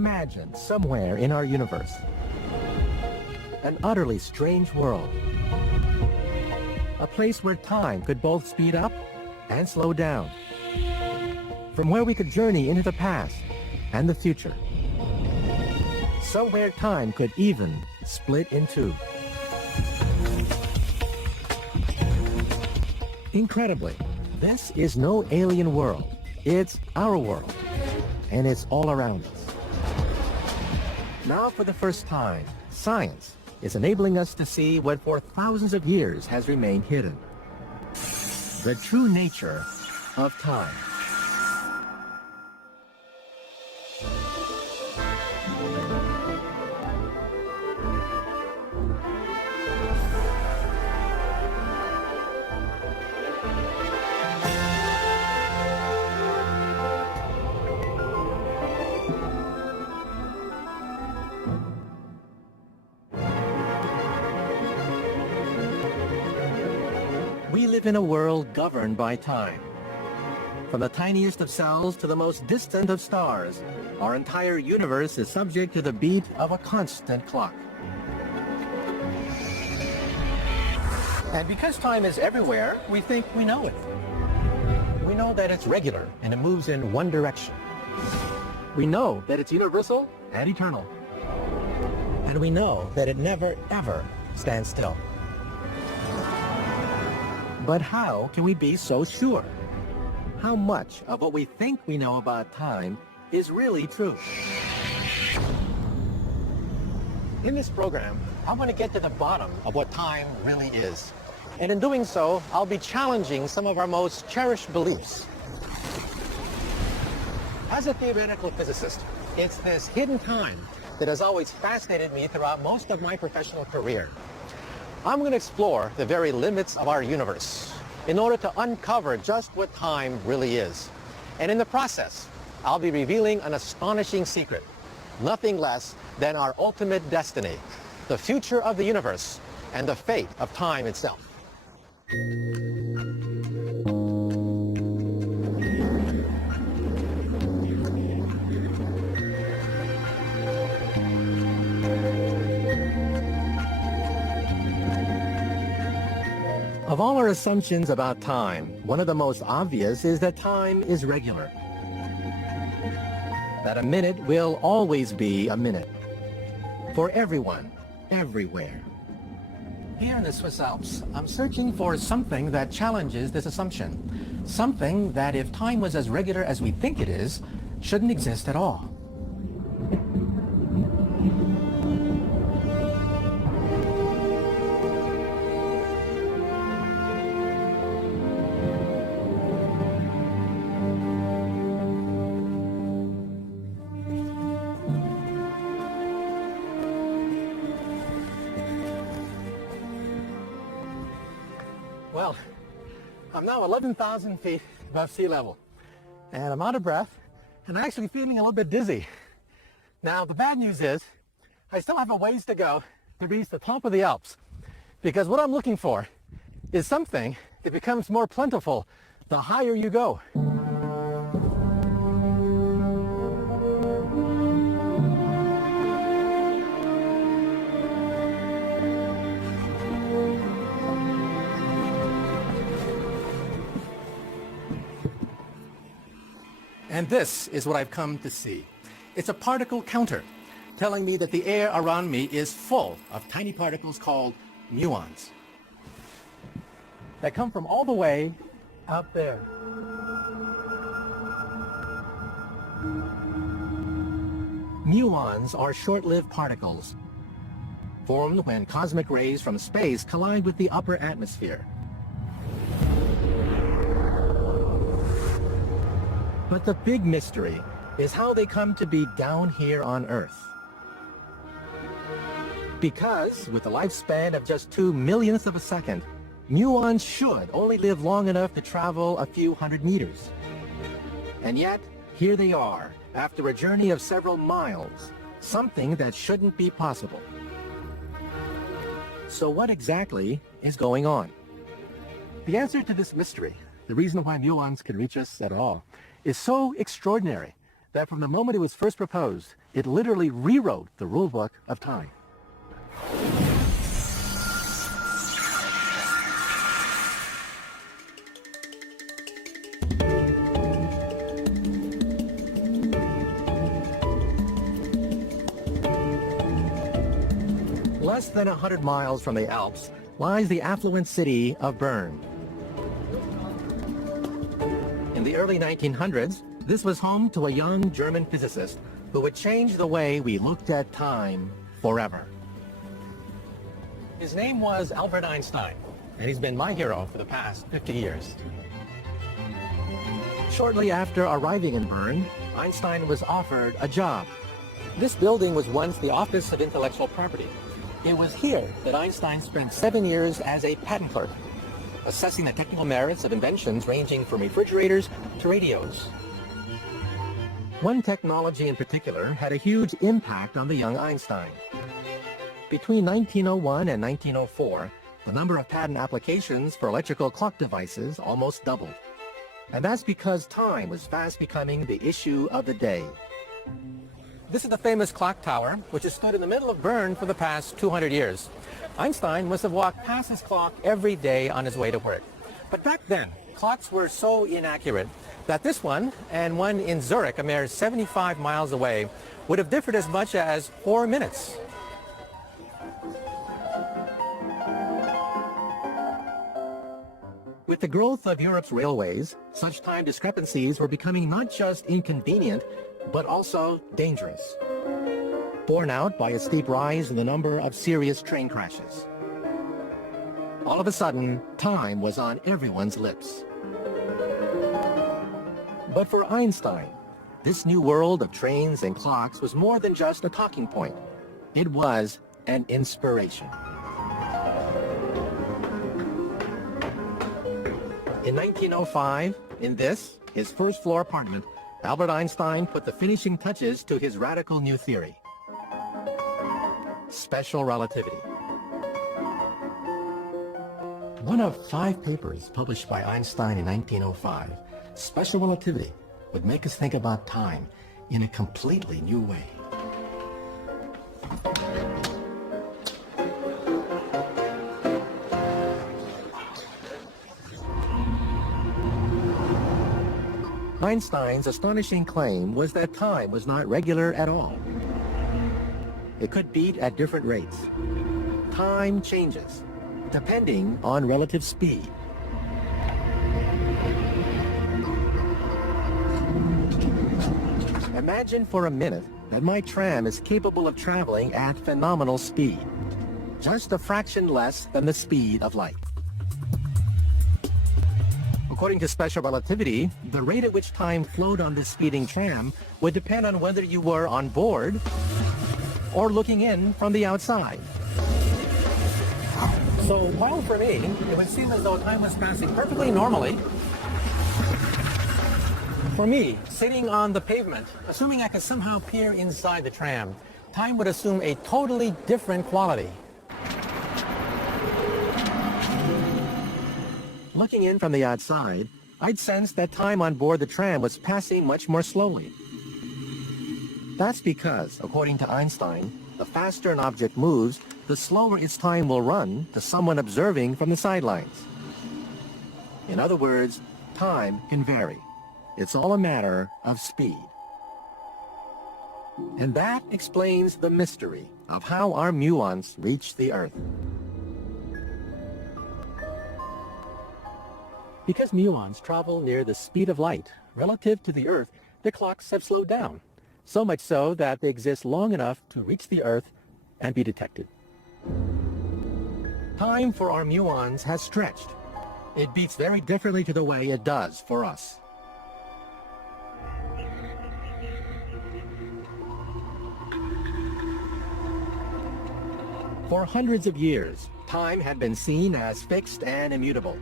Imagine somewhere in our universe an utterly strange world. A place where time could both speed up and slow down. From where we could journey into the past and the future. Somewhere time could even split in two. Incredibly, this is no alien world. It's our world, and it's all around us. Now, for the first time, science is enabling us to see what for thousands of years has remained hidden. The true nature of time. We live in a world governed by time. From the tiniest of cells to the most distant of stars, our entire universe is subject to the beat of a constant clock. And because time is everywhere, we think we know it. We know that it's regular and it moves in one direction. We know that it's universal and eternal. And we know that it never, ever stands still. But how can we be so sure? How much of what we think we know about time is really true? In this program, I'm going to get to the bottom of what time really is. And in doing so, I'll be challenging some of our most cherished beliefs. As a theoretical physicist, it's this hidden time that has always fascinated me throughout most of my professional career. I'm going to explore the very limits of our universe in order to uncover just what time really is. And in the process, I'll be revealing an astonishing secret, nothing less than our ultimate destiny, the future of the universe, and the fate of time itself. Of all our assumptions about time, one of the most obvious is that time is regular. That a minute will always be a minute. For everyone, everywhere. Here in the Swiss Alps, I'm searching for something that challenges this assumption. Something that, if time was as regular as we think it is, shouldn't exist at all. Well, I'm now 11,000 feet above sea level, and I'm out of breath, and I'm actually feeling a little bit dizzy. Now, the bad news is, I still have a ways to go to reach the top of the Alps, because what I'm looking for is something that becomes more plentiful the higher you go. And this is what I've come to see. It's a particle counter, telling me that the air around me is full of tiny particles called muons that come from all the way out there. Muons are short-lived particles formed when cosmic rays from space collide with the upper atmosphere. But the big mystery is how they come to be down here on Earth. Because, with a lifespan of just 2/millionths of a second, muons should only live long enough to travel a few hundred meters. And yet, here they are, after a journey of several miles, something that shouldn't be possible. So what exactly is going on? The answer to this mystery, the reason why muons can reach us at all, is so extraordinary that from the moment it was first proposed, it literally rewrote the rule book of time. Less than 100 miles from the Alps lies the affluent city of Bern. In the early 1900s, this was home to a young German physicist who would change the way we looked at time forever. His name was Albert Einstein, and he's been my hero for the past 50 years. Shortly after arriving in Bern, Einstein was offered a job. This building was once the Office of Intellectual Property. It was here that Einstein spent 7 years as a patent clerk, assessing the technical merits of inventions ranging from refrigerators to radios. One technology in particular had a huge impact on the young Einstein. Between 1901 and 1904, the number of patent applications for electrical clock devices almost doubled. And that's because time was fast becoming the issue of the day. This is the famous clock tower, which has stood in the middle of Bern for the past 200 years. Einstein must have walked past his clock every day on his way to work. But back then, clocks were so inaccurate that this one and one in Zurich, a mere 75 miles away, would have differed as much as 4 minutes. With the growth of Europe's railways, such time discrepancies were becoming not just inconvenient, but also dangerous, borne out by a steep rise in the number of serious train crashes. All of a sudden, time was on everyone's lips. But for Einstein, this new world of trains and clocks was more than just a talking point. It was an inspiration. In 1905, in this, his first floor apartment, Albert Einstein put the finishing touches to his radical new theory: special relativity. One of 5 papers published by Einstein in 1905, special relativity would make us think about time in a completely new way. Einstein's astonishing claim was that time was not regular at all. It could beat at different rates. Time changes, depending on relative speed. Imagine for a minute that my tram is capable of traveling at phenomenal speed, just a fraction less than the speed of light. According to special relativity, the rate at which time flowed on this speeding tram would depend on whether you were on board or looking in from the outside. So while for me, it would seem as though time was passing perfectly normally, for me, sitting on the pavement, assuming I could somehow peer inside the tram, time would assume a totally different quality. Looking in from the outside, I'd sense that time on board the tram was passing much more slowly. That's because, according to Einstein, the faster an object moves, the slower its time will run to someone observing from the sidelines. In other words, time can vary. It's all a matter of speed. And that explains the mystery of how our muons reach the Earth. Because muons travel near the speed of light relative to the Earth, the clocks have slowed down, so much so that they exist long enough to reach the Earth and be detected. Time for our muons has stretched. It beats very differently to the way it does for us. For hundreds of years, time had been seen as fixed and immutable.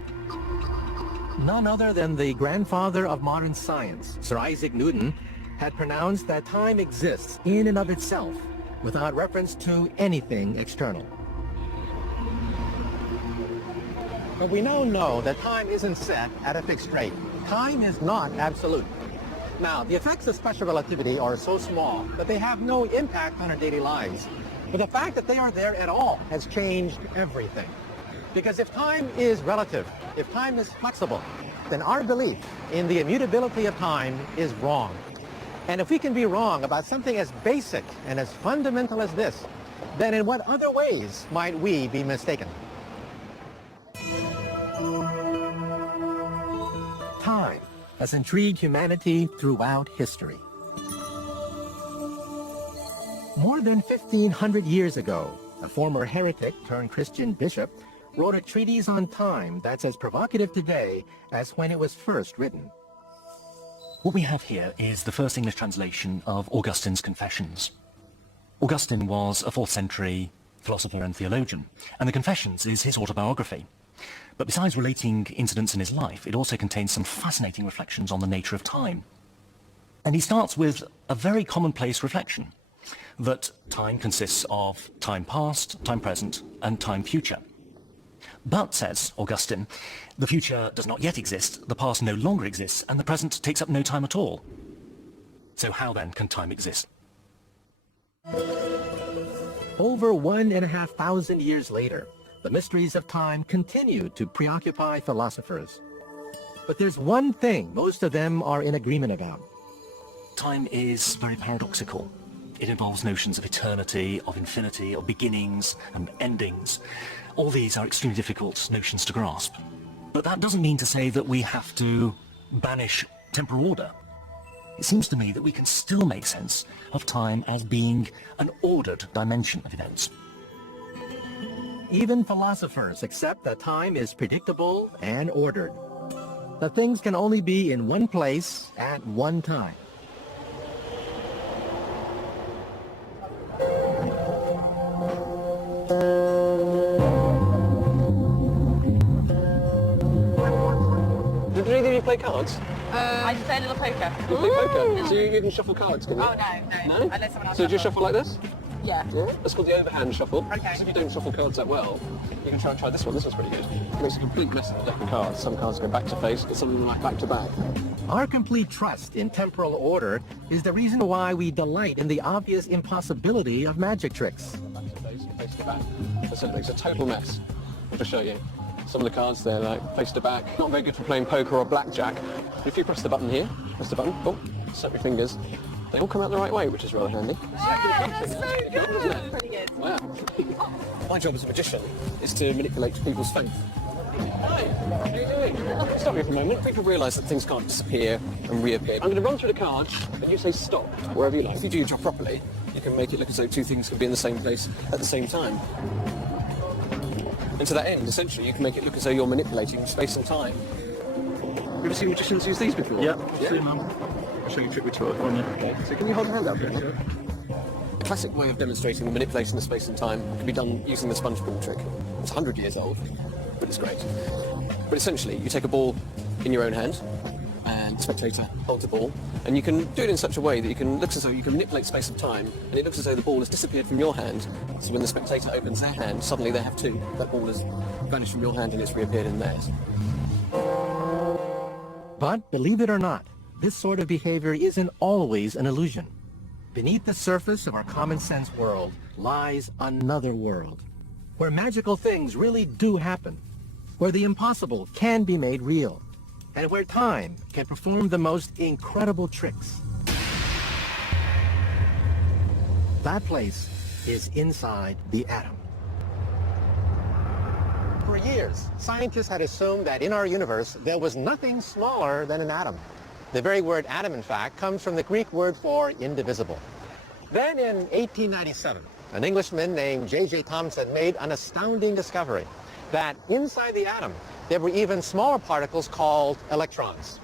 None other than the grandfather of modern science, Sir Isaac Newton, had pronounced that time exists in and of itself, without reference to anything external. But we now know that time isn't set at a fixed rate. Time is not absolute. Now, the effects of special relativity are so small that they have no impact on our daily lives. But the fact that they are there at all has changed everything. Because if time is relative, if time is flexible, then our belief in the immutability of time is wrong. And if we can be wrong about something as basic and as fundamental as this, then in what other ways might we be mistaken? Time has intrigued humanity throughout history. More than 1,500 years ago, a former heretic turned Christian bishop wrote a treatise on time that's as provocative today as when it was first written. What we have here is the first English translation of Augustine's Confessions. Augustine was a 4th century philosopher and theologian, and the Confessions is his autobiography. But besides relating incidents in his life, it also contains some fascinating reflections on the nature of time. And he starts with a very commonplace reflection, that time consists of time past, time present, and time future. But, says Augustine, the future does not yet exist, the past no longer exists, and the present takes up no time at all. So how then can time exist? Over 1,500 years later, the mysteries of time continue to preoccupy philosophers. But there's one thing most of them are in agreement about. Time is very paradoxical. It involves notions of eternity, of infinity, of beginnings and endings. All these are extremely difficult notions to grasp. But that doesn't mean to say that we have to banish temporal order. It seems to me that we can still make sense of time as being an ordered dimension of events. Even philosophers accept that time is predictable and ordered, that things can only be in one place at one time. Did either of you play cards? I just play a little poker. You play poker? So you can shuffle cards, can you? Oh, no. No? I let someone else So do you shuffle like this? Yeah. That's called the overhand shuffle. Okay. So if you don't shuffle cards that well, you can try this one. This one's pretty good. It makes a complete mess of the deck of cards. Some cards go back to face, and some of them are back to back. Our complete trust in temporal order is the reason why we delight in the obvious impossibility of magic tricks. Back to face to back. So it makes a total mess. I'll just show you. Some of the cards there, like face to back. Not very good for playing poker or blackjack. If you press the button here, press the button, boom, snap your fingers, they all come out the right way, which is rather handy. Yeah, that's so good. Pretty good. Wow. My job as a magician is to manipulate people's faith. Hi, how are you doing? Stop here for a moment. People realise that things can't disappear and reappear. I'm going to run through the cards, and you say stop, wherever you like. If you do your job properly, you can make it look as though two things can be in the same place at the same time. And to that end, essentially, you can make it look as though you're manipulating space and time. Have you ever seen magicians use these before? Yeah, I've seen them. I'll show you a trick with two on you. Okay, so can you hold your hand up, please? A classic way of demonstrating the manipulation of space and time can be done using the sponge ball trick. It's 100 years old, but it's great. But essentially, you take a ball in your own hand, and the spectator holds the ball, and you can do it in such a way that you can look as though you can manipulate space and time, and it looks as though the ball has disappeared from your hand. So when the spectator opens their hand, suddenly they have two. That ball has vanished from your hand and it's reappeared in theirs. But believe it or not, this sort of behavior isn't always an illusion. Beneath the surface of our common sense world lies another world, where magical things really do happen, where the impossible can be made real, and where time can perform the most incredible tricks. That place is inside the atom. For years, scientists had assumed that in our universe there was nothing smaller than an atom. The very word atom, in fact, comes from the Greek word for indivisible. Then in 1897, an Englishman named J.J. Thomson made an astounding discovery, that inside the atom there were even smaller particles called electrons.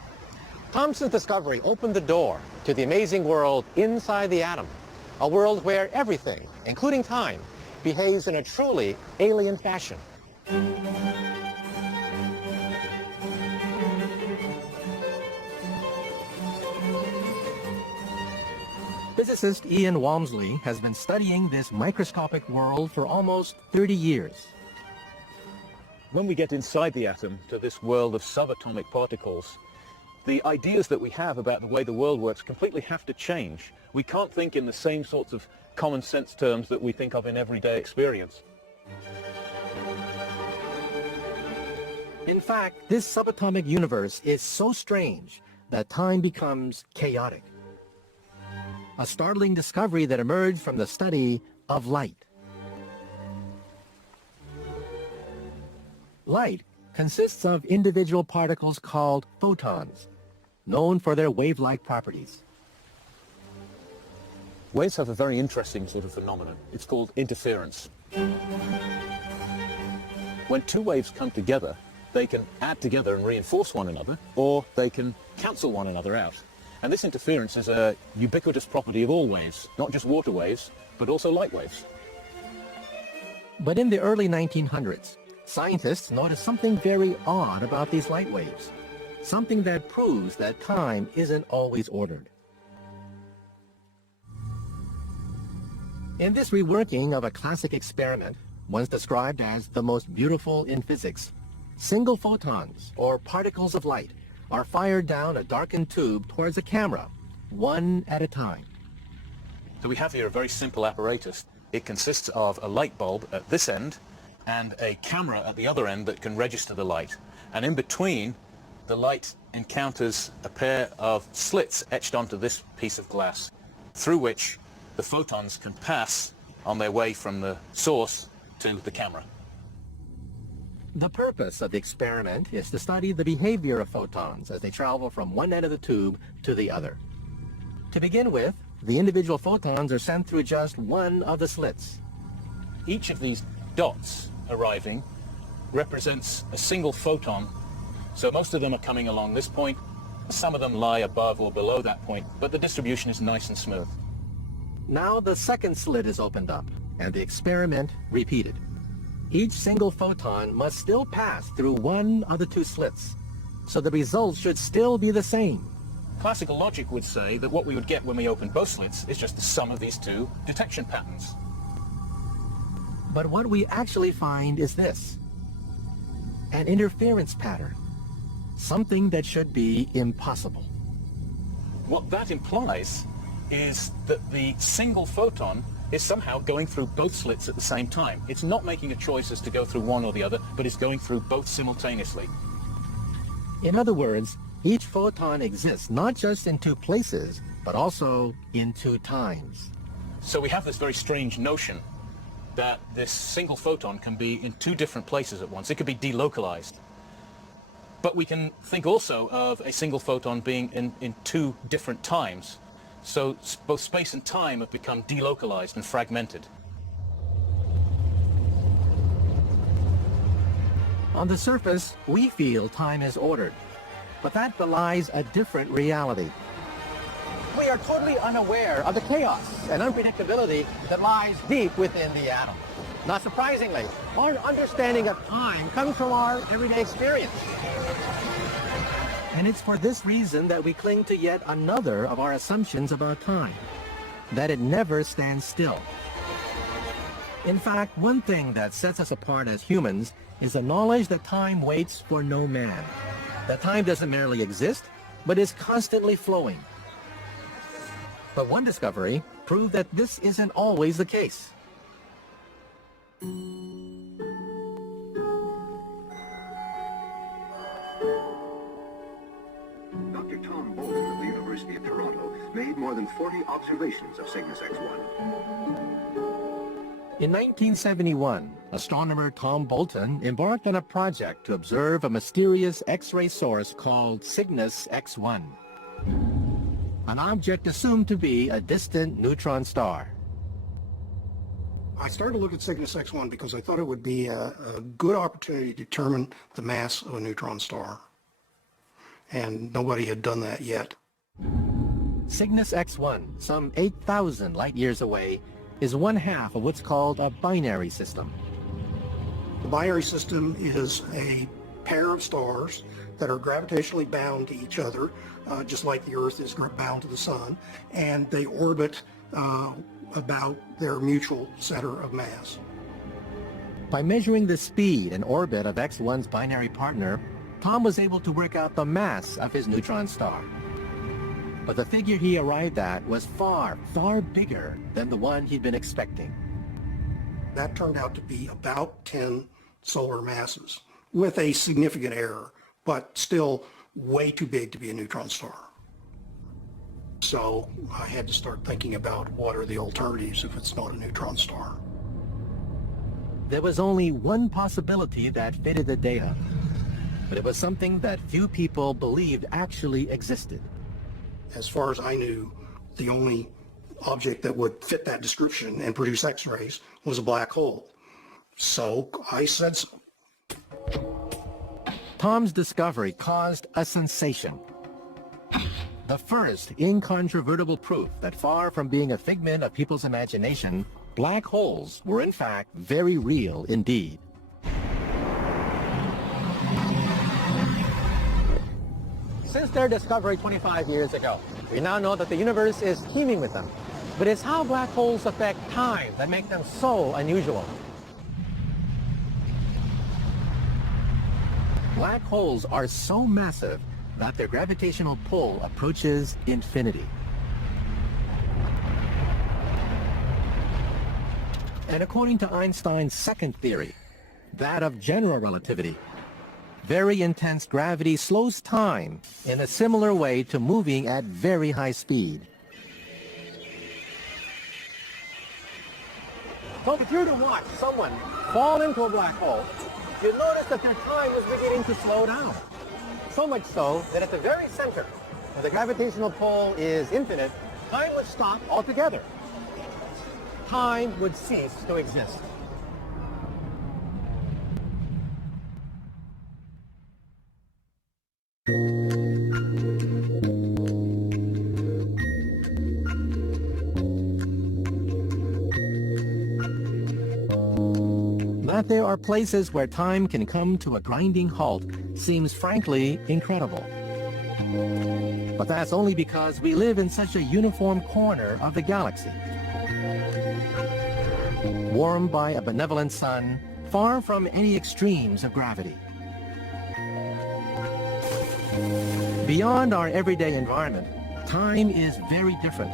Thomson's discovery opened the door to the amazing world inside the atom, a world where everything, including time, behaves in a truly alien fashion. Physicist Ian Walmsley has been studying this microscopic world for almost 30 years. When we get inside the atom to this world of subatomic particles, the ideas that we have about the way the world works completely have to change. We can't think in the same sorts of common sense terms that we think of in everyday experience. In fact, this subatomic universe is so strange that time becomes chaotic. A startling discovery that emerged from the study of light. Light consists of individual particles called photons, known for their wave-like properties. Waves have a very interesting sort of phenomenon. It's called interference. When two waves come together, they can add together and reinforce one another, or they can cancel one another out. And this interference is a ubiquitous property of all waves, not just water waves, but also light waves. But in the early 1900s, scientists noticed something very odd about these light waves, something that proves that time isn't always ordered. In this reworking of a classic experiment, once described as the most beautiful in physics, single photons, or particles of light, are fired down a darkened tube towards a camera, one at a time. So we have here a very simple apparatus. It consists of a light bulb at this end and a camera at the other end that can register the light. And in between, the light encounters a pair of slits etched onto this piece of glass, through which the photons can pass on their way from the source to the camera. The purpose of the experiment is to study the behavior of photons as they travel from one end of the tube to the other. To begin with, the individual photons are sent through just one of the slits. Each of these dots arriving represents a single photon, so most of them are coming along this point. Some of them lie above or below that point, but the distribution is nice and smooth. Now the second slit is opened up, and the experiment repeated. Each single photon must still pass through one of the two slits, so the results should still be the same. Classical logic would say that what we would get when we open both slits is just the sum of these two detection patterns. But what we actually find is this: an interference pattern, something that should be impossible. What that implies is that the single photon is somehow going through both slits at the same time. It's not making a choice as to go through one or the other, but it's going through both simultaneously. In other words, each photon exists not just in two places, but also in two times. So we have this very strange notion that this single photon can be in two different places at once. It could be delocalized. But we can think also of a single photon being in two different times. So both space and time have become delocalized and fragmented. On the surface, we feel time is ordered, but that belies a different reality. We are totally unaware of the chaos and unpredictability that lies deep within the atom. Not surprisingly, our understanding of time comes from our everyday experience. And it's for this reason that we cling to yet another of our assumptions about time, that it never stands still. In fact, one thing that sets us apart as humans is the knowledge that time waits for no man, that time doesn't merely exist, but is constantly flowing. But one discovery proved that this isn't always the case. Dr. Tom Bolton of the University of Toronto made more than 40 observations of Cygnus X1. In 1971, astronomer Tom Bolton embarked on a project to observe a mysterious X-ray source called Cygnus X1, an object assumed to be a distant neutron star. I started to look at Cygnus X1 because I thought it would be a good opportunity to determine the mass of a neutron star. And nobody had done that yet. Cygnus X1, some 8,000 light years away, is one half of what's called a binary system. The binary system is a pair of stars that are gravitationally bound to each other, just like the Earth is bound to the Sun, and they orbit about their mutual center of mass. By measuring the speed and orbit of X1's binary partner, Tom was able to work out the mass of his neutron star. But the figure he arrived at was far, far bigger than the one he'd been expecting. That turned out to be about 10 solar masses, with a significant error, but still way too big to be a neutron star. So I had to start thinking about what are the alternatives if it's not a neutron star. There was only one possibility that fitted the data, but it was something that few people believed actually existed. As far as I knew, the only object that would fit that description and produce X-rays was a black hole. So I said so. Tom's discovery caused a sensation. The first incontrovertible proof that, far from being a figment of people's imagination, black holes were in fact very real indeed. Since their discovery 25 years ago, we now know that the universe is teeming with them. But it's how black holes affect time that make them so unusual. Black holes are so massive that their gravitational pull approaches infinity. And according to Einstein's second theory, that of general relativity, very intense gravity slows time in a similar way to moving at very high speed. So if you were to watch someone fall into a black hole, you'd notice that their time was beginning to slow down. So much so that at the very center, where the gravitational pull is infinite, time would stop altogether. Time would cease to exist. That there are places where time can come to a grinding halt seems frankly incredible. But that's only because we live in such a uniform corner of the galaxy. Warmed by a benevolent sun, far from any extremes of gravity. Beyond our everyday environment, time is very different.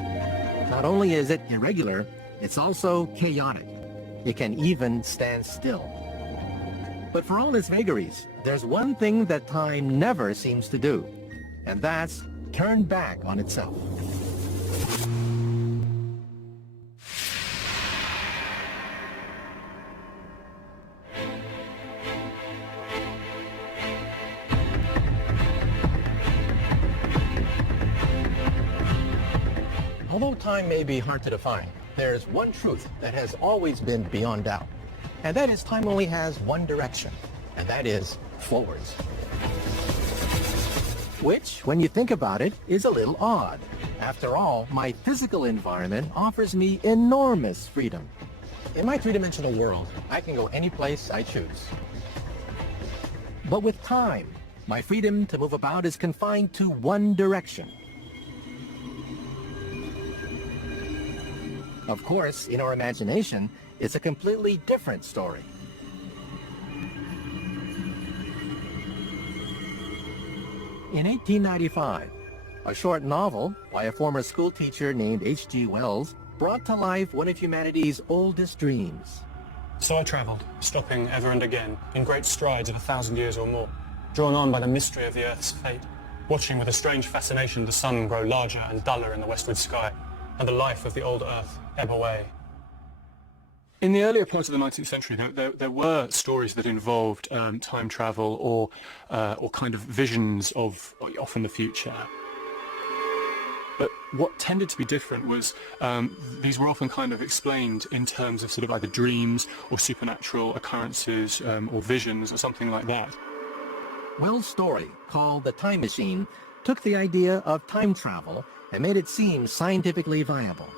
Not only is it irregular, it's also chaotic. It can even stand still. But for all its vagaries, there's one thing that time never seems to do, and that's turn back on itself. Although time may be hard to define, there's one truth that has always been beyond doubt, and that is time only has one direction, and that is forwards. Which, when you think about it, is a little odd. After all, my physical environment offers me enormous freedom. In my three-dimensional world, I can go any place I choose. But with time, my freedom to move about is confined to one direction. Of course, in our imagination, it's a completely different story. In 1895, a short novel by a former schoolteacher named H.G. Wells brought to life one of humanity's oldest dreams. So I travelled, stopping ever and again, in great strides of 1,000 years or more, drawn on by the mystery of the Earth's fate, watching with a strange fascination the sun grow larger and duller in the westward sky, and the life of the old Earth ebb away. In the earlier part of the 19th century, there were stories that involved time travel or kind of visions of often the future. But what tended to be different was these were often kind of explained in terms of sort of either dreams or supernatural occurrences or visions or something like that. Wells' story, called The Time Machine, took the idea of time travel and made it seem scientifically viable.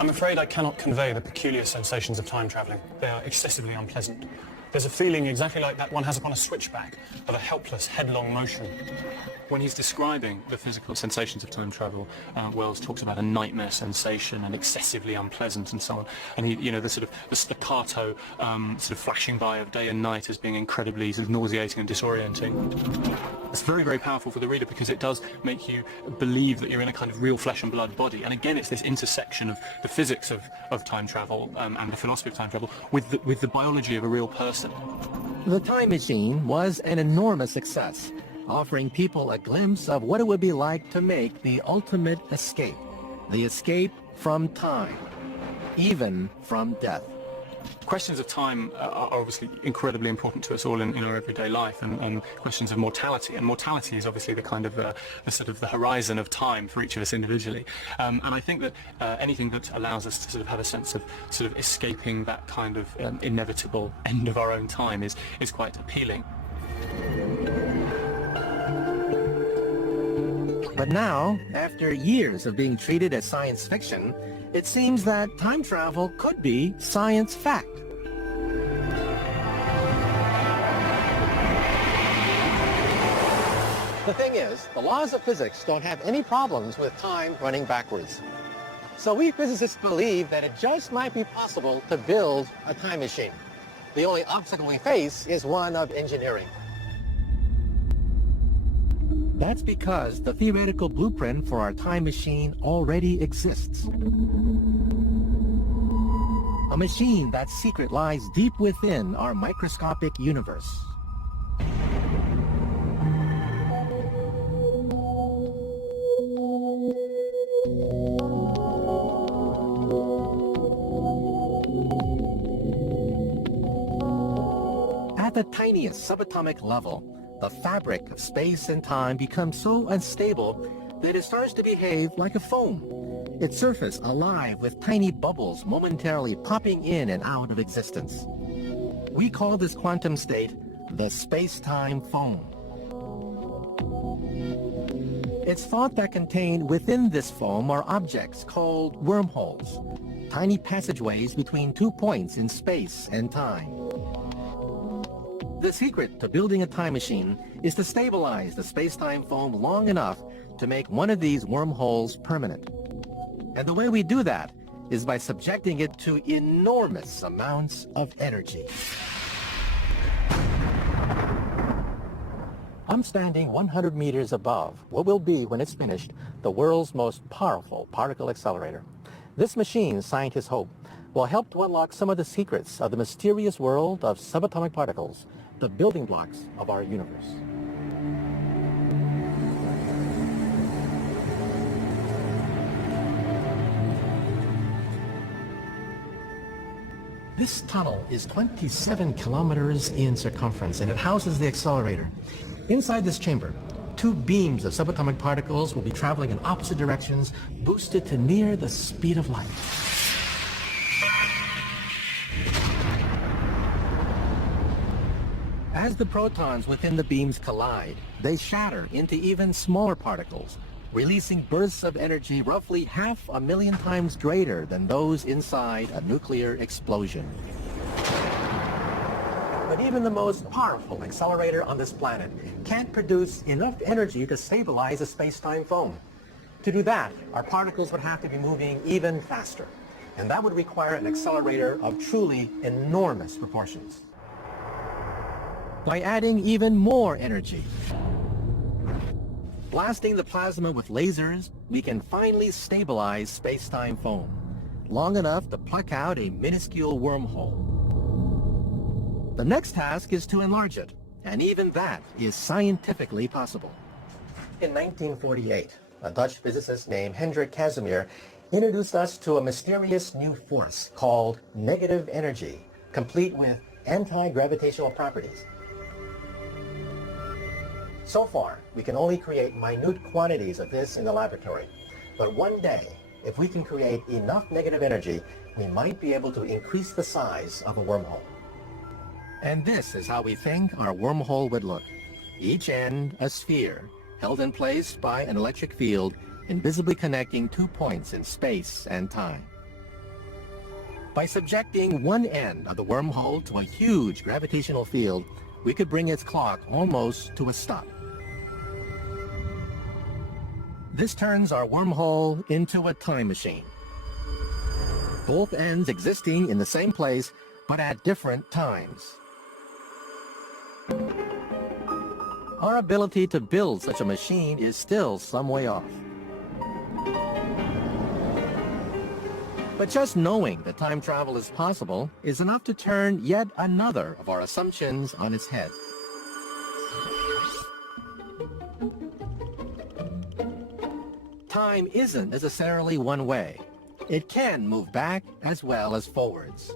I'm afraid I cannot convey the peculiar sensations of time travelling. They are excessively unpleasant. There's a feeling exactly like that one has upon a switchback of a helpless, headlong motion. When he's describing the physical sensations of time travel, Wells talks about a nightmare sensation and excessively unpleasant and so on. And he, you know, the sort of the staccato sort of flashing by of day and night as being incredibly sort of nauseating and disorienting. It's very, very powerful for the reader because it does make you believe that you're in a kind of real flesh and blood body. And again, it's this intersection of the physics of time travel and the philosophy of time travel with the biology of a real person. The Time Machine was an enormous success, offering people a glimpse of what it would be like to make the ultimate escape. The escape from time, even from death. Questions of time are obviously incredibly important to us all in our everyday life, and questions of mortality. And mortality is obviously the kind of the sort of the horizon of time for each of us individually. And I think that anything that allows us to sort of have a sense of sort of escaping that kind of inevitable end of our own time is quite appealing. But now, after years of being treated as science fiction, it seems that time travel could be science fact. The thing is, the laws of physics don't have any problems with time running backwards. So we physicists believe that it just might be possible to build a time machine. The only obstacle we face is one of engineering. That's because the theoretical blueprint for our time machine already exists. A machine that's secret lies deep within our microscopic universe. At the tiniest subatomic level, the fabric of space and time becomes so unstable that it starts to behave like a foam, its surface alive with tiny bubbles momentarily popping in and out of existence. We call this quantum state the space-time foam. It's thought that contained within this foam are objects called wormholes, tiny passageways between 2 points in space and time. The secret to building a time machine is to stabilize the space-time foam long enough to make one of these wormholes permanent. And the way we do that is by subjecting it to enormous amounts of energy. I'm standing 100 meters above what will be, when it's finished, the world's most powerful particle accelerator. This machine, scientists hope, will help to unlock some of the secrets of the mysterious world of subatomic particles, the building blocks of our universe. This tunnel is 27 kilometers in circumference, and it houses the accelerator. Inside this chamber, 2 beams of subatomic particles will be traveling in opposite directions, boosted to near the speed of light. As the protons within the beams collide, they shatter into even smaller particles, releasing bursts of energy roughly 500,000 times greater than those inside a nuclear explosion. But even the most powerful accelerator on this planet can't produce enough energy to stabilize a space-time foam. To do that, our particles would have to be moving even faster, and that would require an accelerator of truly enormous proportions. By adding even more energy, blasting the plasma with lasers, we can finally stabilize space-time foam, long enough to pluck out a minuscule wormhole. The next task is to enlarge it, and even that is scientifically possible. In 1948, a Dutch physicist named Hendrik Casimir introduced us to a mysterious new force called negative energy, complete with anti-gravitational properties. So far, we can only create minute quantities of this in the laboratory. But one day, if we can create enough negative energy, we might be able to increase the size of a wormhole. And this is how we think our wormhole would look. Each end a sphere, held in place by an electric field, invisibly connecting 2 points in space and time. By subjecting one end of the wormhole to a huge gravitational field, we could bring its clock almost to a stop. This turns our wormhole into a time machine. Both ends existing in the same place, but at different times. Our ability to build such a machine is still some way off. But just knowing that time travel is possible is enough to turn yet another of our assumptions on its head. Time isn't necessarily one way. It can move back as well as forwards.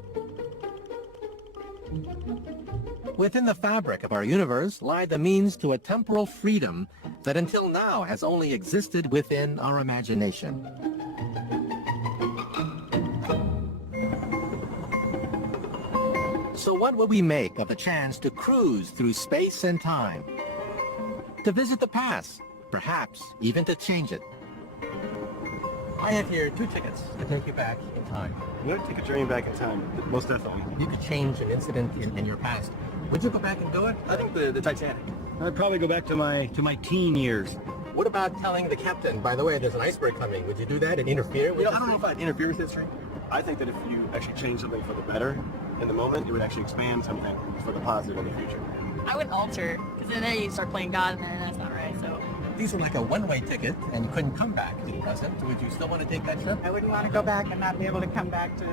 Within the fabric of our universe lie the means to a temporal freedom that until now has only existed within our imagination. So what would we make of the chance to cruise through space and time? To visit the past, perhaps even to change it. I have here 2 tickets to take you back in time. You know, take a journey back in time, most definitely. You could change an incident in your past. Would you go back and do it? I think the Titanic. I'd probably go back to my teen years. What about telling the captain, by the way, there's an iceberg coming? Would you do that and interfere with I don't know if I'd interfere with history. I think that if you actually change something for the better in the moment, it would actually expand something for the positive in the future. I wouldn't alter, because then you start playing God, and then that's not right, so. These are like a one-way ticket, and you couldn't come back to the present. Would you still want to take that trip? I wouldn't want to go back and not be able to come back to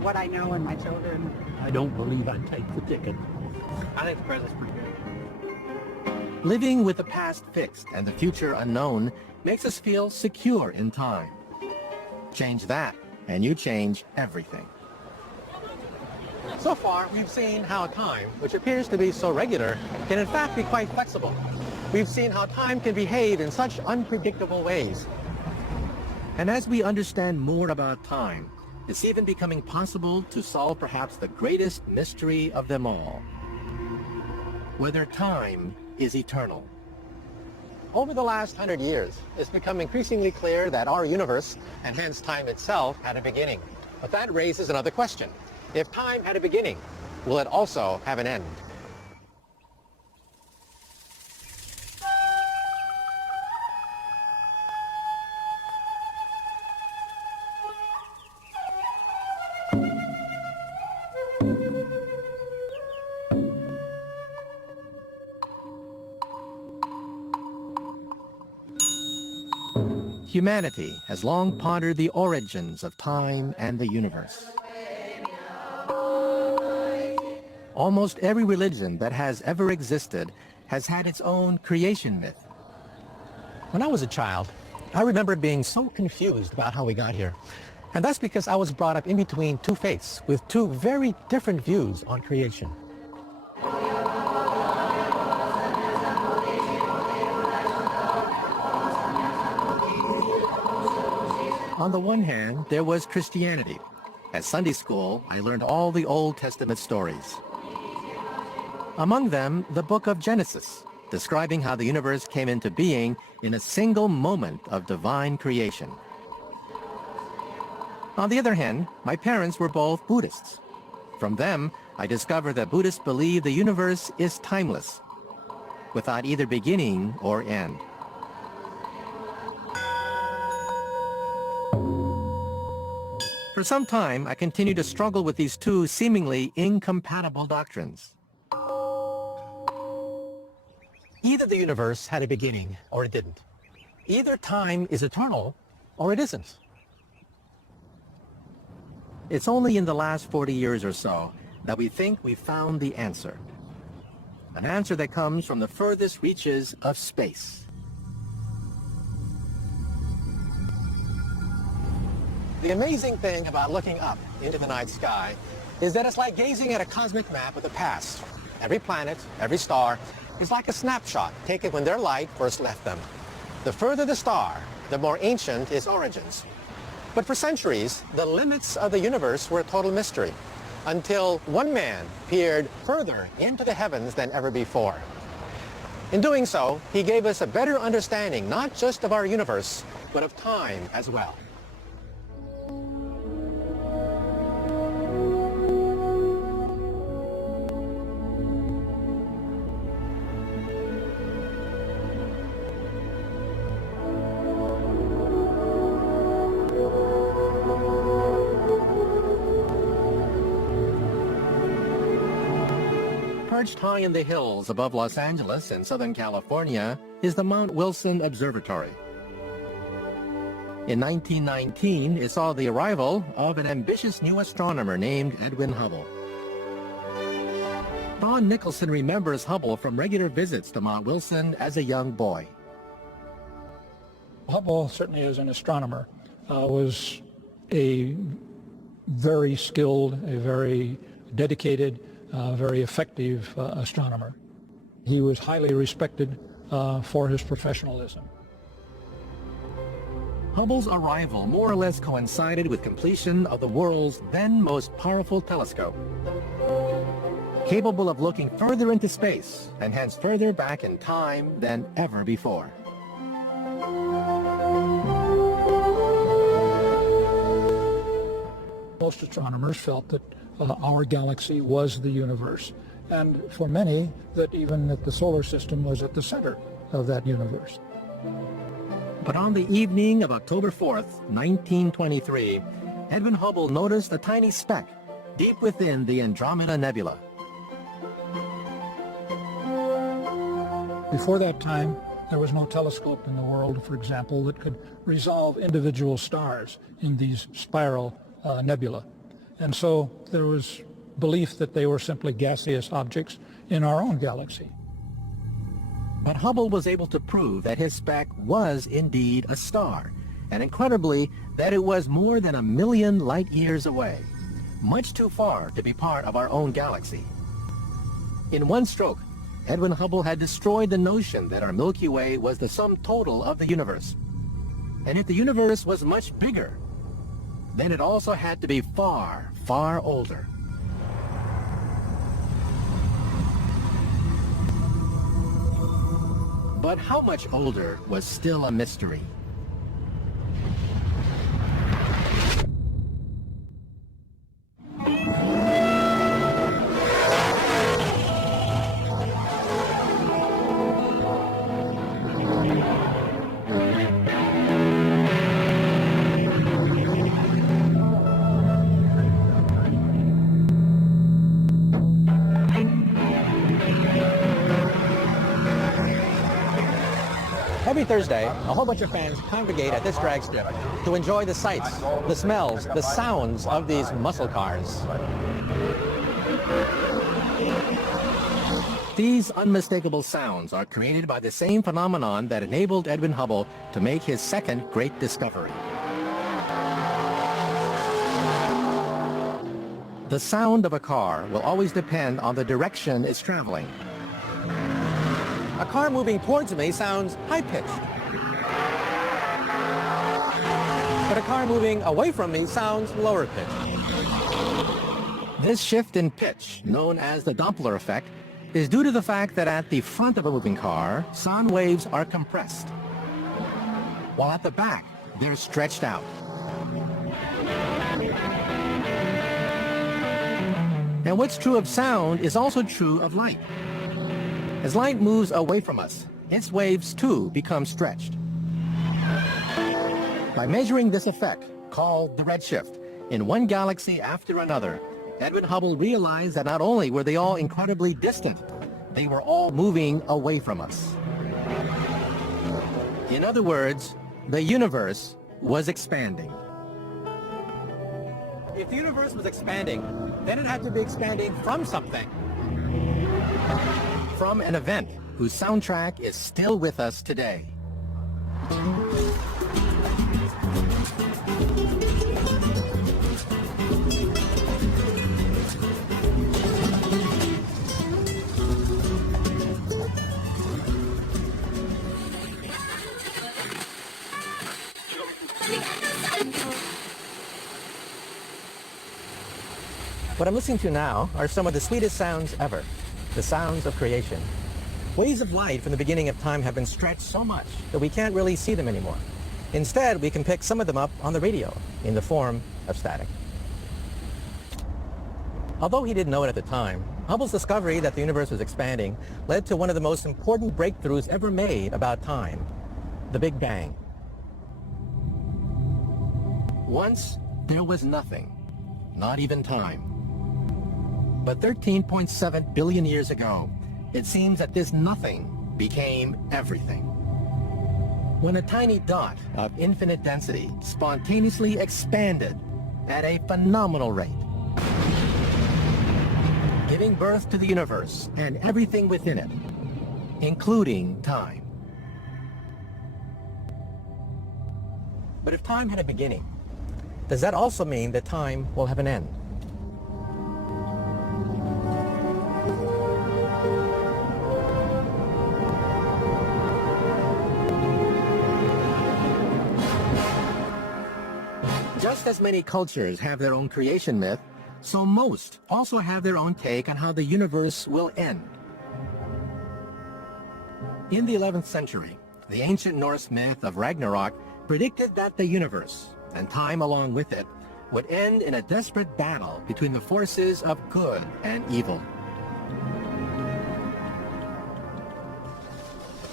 what I know and my children. I don't believe I'd take the ticket. I think the present's pretty good. Living with the past fixed and the future unknown makes us feel secure in time. Change that, and you change everything. So far, we've seen how time, which appears to be so regular, can in fact be quite flexible. We've seen how time can behave in such unpredictable ways. And as we understand more about time, it's even becoming possible to solve perhaps the greatest mystery of them all. Whether time is eternal. Over the last 100 years, it's become increasingly clear that our universe, and hence time itself, had a beginning. But that raises another question. If time had a beginning, will it also have an end? Humanity has long pondered the origins of time and the universe. Almost every religion that has ever existed has had its own creation myth. When I was a child, I remember being so confused about how we got here. And that's because I was brought up in between 2 faiths with 2 very different views on creation. On the one hand, there was Christianity. At Sunday school, I learned all the Old Testament stories. Among them, the book of Genesis, describing how the universe came into being in a single moment of divine creation. On the other hand, my parents were both Buddhists. From them, I discovered that Buddhists believe the universe is timeless, without either beginning or end. For some time, I continued to struggle with these 2 seemingly incompatible doctrines. Either the universe had a beginning or it didn't. Either time is eternal or it isn't. It's only in the last 40 years or so that we think we've found the answer. An answer that comes from the furthest reaches of space. The amazing thing about looking up into the night sky is that it's like gazing at a cosmic map of the past. Every planet, every star is like a snapshot taken when their light first left them. The further the star, the more ancient its origins. But for centuries, the limits of the universe were a total mystery, until one man peered further into the heavens than ever before. In doing so, he gave us a better understanding not just of our universe, but of time as well. Perched high in the hills above Los Angeles in Southern California is the Mount Wilson Observatory. In 1919, it saw the arrival of an ambitious new astronomer named Edwin Hubble. Don Nicholson remembers Hubble from regular visits to Mount Wilson as a young boy. Hubble, certainly as an astronomer, was a very skilled, a very dedicated, very effective astronomer. He was highly respected for his professionalism. Hubble's arrival more or less coincided with completion of the world's then most powerful telescope, capable of looking further into space and hence further back in time than ever before. Most astronomers felt that our galaxy was the universe, and for many, that even that the solar system was at the center of that universe. But on the evening of October 4th, 1923, Edwin Hubble noticed a tiny speck deep within the Andromeda Nebula. Before that time, there was no telescope in the world, for example, that could resolve individual stars in these spiral nebula. And so there was belief that they were simply gaseous objects in our own galaxy. But Hubble was able to prove that his speck was indeed a star, and incredibly, that it was more than 1 million light years away, much too far to be part of our own galaxy. In one stroke, Edwin Hubble had destroyed the notion that our Milky Way was the sum total of the universe. And if the universe was much bigger, then it also had to be far, far older. But how much older was still a mystery. Every Thursday, a whole bunch of fans congregate at this drag strip to enjoy the sights, the smells, the sounds of these muscle cars. These unmistakable sounds are created by the same phenomenon that enabled Edwin Hubble to make his second great discovery. The sound of a car will always depend on the direction it's traveling. A car moving towards me sounds high-pitched. But a car moving away from me sounds lower-pitched. This shift in pitch, known as the Doppler effect, is due to the fact that at the front of a moving car, sound waves are compressed, while at the back, they're stretched out. And what's true of sound is also true of light. As light moves away from us, its waves too become stretched. By measuring this effect, called the redshift, in one galaxy after another, Edwin Hubble realized that not only were they all incredibly distant, they were all moving away from us. In other words, the universe was expanding. If the universe was expanding, then it had to be expanding from something. From an event whose soundtrack is still with us today. What I'm listening to now are some of the sweetest sounds ever. The sounds of creation. Waves of light from the beginning of time have been stretched so much that we can't really see them anymore. Instead, we can pick some of them up on the radio in the form of static. Although he didn't know it at the time, Hubble's discovery that the universe was expanding led to one of the most important breakthroughs ever made about time, the Big Bang. Once, there was nothing, not even time. But 13.7 billion years ago, it seems that this nothing became everything. When a tiny dot of infinite density spontaneously expanded at a phenomenal rate, giving birth to the universe and everything within it, including time. But if time had a beginning, does that also mean that time will have an end? Just as many cultures have their own creation myth, so most also have their own take on how the universe will end. In the 11th century, the ancient Norse myth of Ragnarok predicted that the universe, and time along with it, would end in a desperate battle between the forces of good and evil.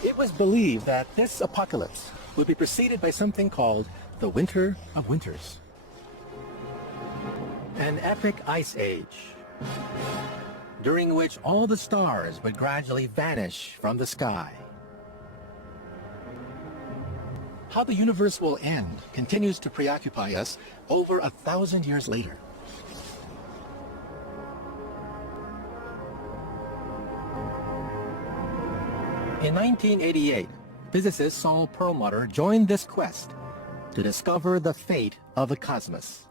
It was believed that this apocalypse would be preceded by something called the Winter of Winters, an epic ice age, during which all the stars would gradually vanish from the sky. How the universe will end continues to preoccupy us over 1,000 years later. In 1988, physicist Saul Perlmutter joined this quest to discover the fate of the cosmos.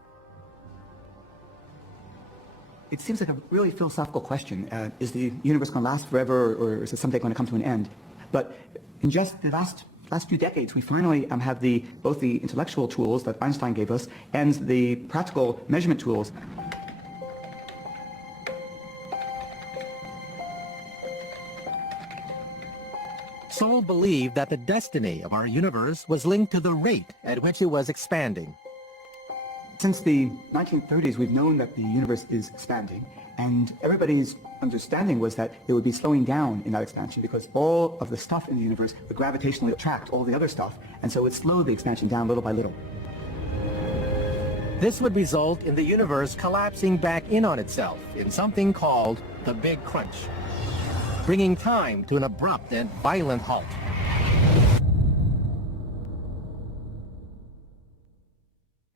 It seems like a really philosophical question. Is the universe going to last forever, or is it someday going to come to an end? But in just the last few decades, we finally have both the intellectual tools that Einstein gave us and the practical measurement tools. Saul believed that the destiny of our universe was linked to the rate at which it was expanding. Since the 1930s, we've known that the universe is expanding, and everybody's understanding was that it would be slowing down in that expansion because all of the stuff in the universe would gravitationally attract all the other stuff, and so it would slow the expansion down little by little. This would result in the universe collapsing back in on itself in something called the Big Crunch, bringing time to an abrupt and violent halt.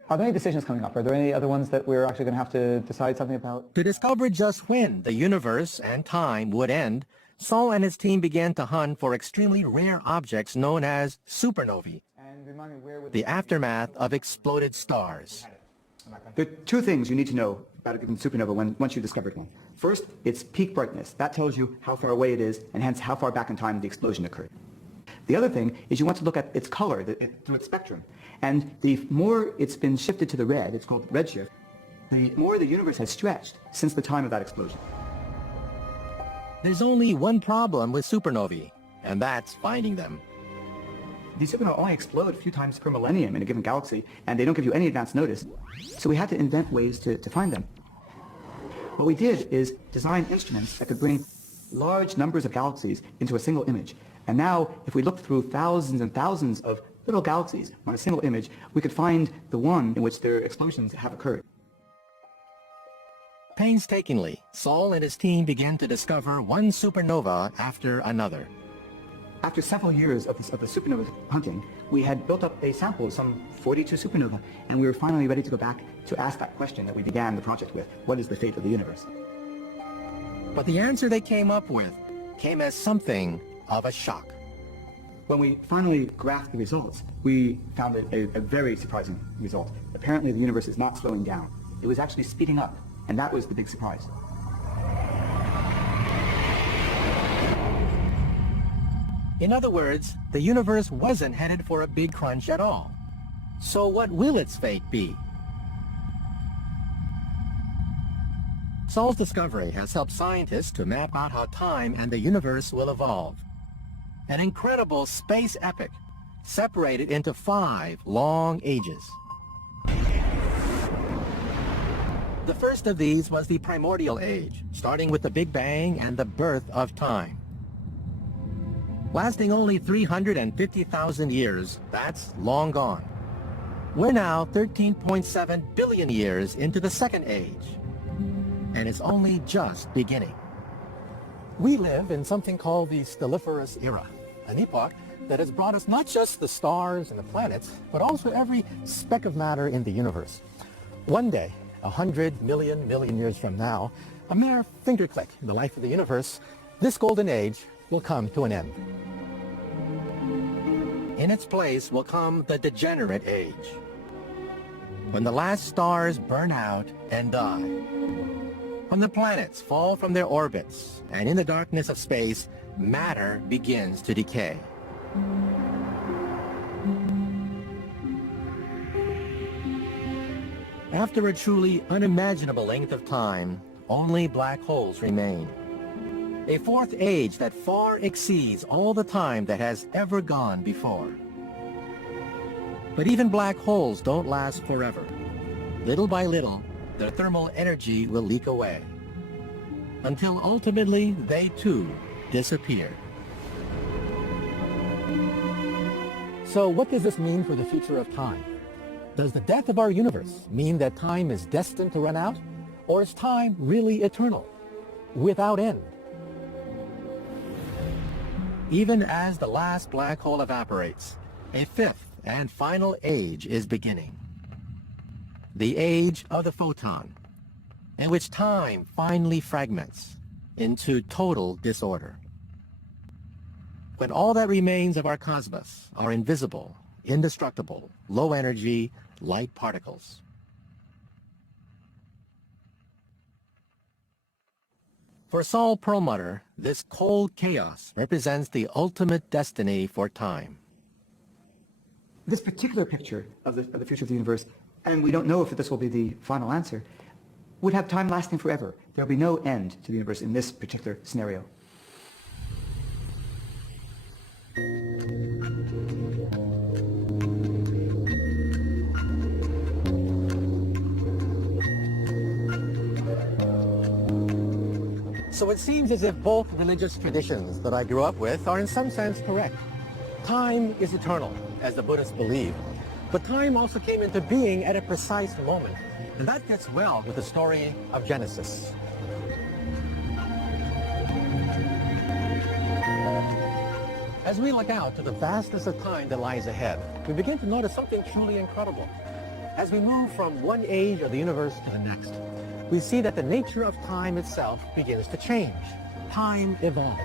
Are there any decisions coming up? Are there any other ones that we're actually going to have to decide something about? To discover just when the universe and time would end, Saul and his team began to hunt for extremely rare objects known as supernovae, the aftermath of exploded stars. There are two things you need to know about a given supernova once you've discovered one. First, its peak brightness. That tells you how far away it is, and hence how far back in time the explosion occurred. The other thing is you want to look at its color through its spectrum. And the more it's been shifted to the red, it's called redshift, the more the universe has stretched since the time of that explosion. There's only one problem with supernovae, and that's finding them. These supernovae only explode a few times per millennium in a given galaxy, and they don't give you any advance notice. So we had to invent ways to find them. What we did is design instruments that could bring large numbers of galaxies into a single image. And now, if we looked through thousands and thousands of little galaxies on a single image, we could find the one in which their explosions have occurred. Painstakingly, Saul and his team began to discover one supernova after another. After several years of the supernova hunting, we had built up a sample of some 42 supernovae, and we were finally ready to go back to ask that question that we began the project with: what is the fate of the universe? But the answer they came up with came as something of a shock. When we finally graphed the results, we found a very surprising result. Apparently the universe is not slowing down. It was actually speeding up, and that was the big surprise. In other words, the universe wasn't headed for a big crunch at all. So what will its fate be? Saul's discovery has helped scientists to map out how time and the universe will evolve. An incredible space epic, separated into 5 long ages. The first of these was the primordial age, starting with the Big Bang and the birth of time. Lasting only 350,000 years, that's long gone. We're now 13.7 billion years into the second age. and it's only just beginning. We live in something called the Stelliferous Era, an epoch that has brought us not just the stars and the planets, but also every speck of matter in the universe. One day, 100 million years from now, a mere finger click in the life of the universe, this golden age will come to an end. In its place will come the degenerate age, when the last stars burn out and die, when the planets fall from their orbits, and in the darkness of space, matter begins to decay. After a truly unimaginable length of time, only black holes remain. A fourth age that far exceeds all the time that has ever gone before. But even black holes don't last forever. Little by little, their thermal energy will leak away, until ultimately they too disappear. So what does this mean for the future of time? Does the death of our universe mean that time is destined to run out? Or is time really eternal, without end? Even as the last black hole evaporates, a fifth and final age is beginning. The age of the photon, in which time finally fragments into total disorder. When all that remains of our cosmos are invisible, indestructible, low-energy, light particles. For Saul Perlmutter, this cold chaos represents the ultimate destiny for time. This particular picture of the future of the universe, and we don't know if this will be the final answer, would have time lasting forever. There will be no end to the universe in this particular scenario. So it seems as if both religious traditions that I grew up with are in some sense correct. Time is eternal, as the Buddhists believe, but time also came into being at a precise moment, and that fits well with the story of Genesis. As we look out to the vastness of time that lies ahead, we begin to notice something truly incredible. As we move from one age of the universe to the next, we see that the nature of time itself begins to change. Time evolves.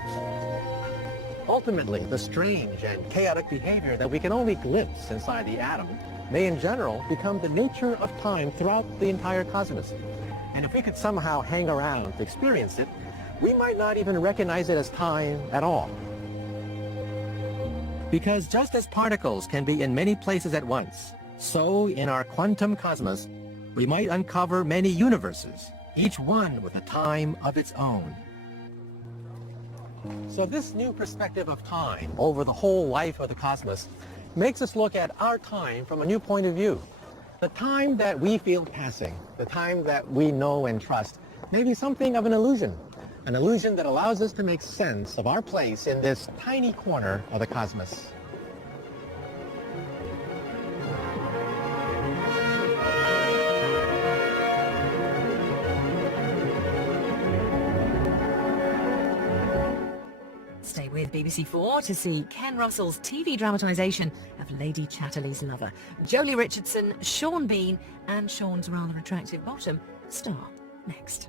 Ultimately, the strange and chaotic behavior that we can only glimpse inside the atom may in general become the nature of time throughout the entire cosmos. And if we could somehow hang around to experience it, we might not even recognize it as time at all. Because just as particles can be in many places at once, so in our quantum cosmos, we might uncover many universes, each one with a time of its own. So this new perspective of time over the whole life of the cosmos makes us look at our time from a new point of view. The time that we feel passing, the time that we know and trust, may be something of an illusion that allows us to make sense of our place in this tiny corner of the cosmos. Stay with BBC4 to see Ken Russell's TV dramatisation of Lady Chatterley's Lover. Jolie Richardson, Sean Bean and Sean's rather attractive bottom star next.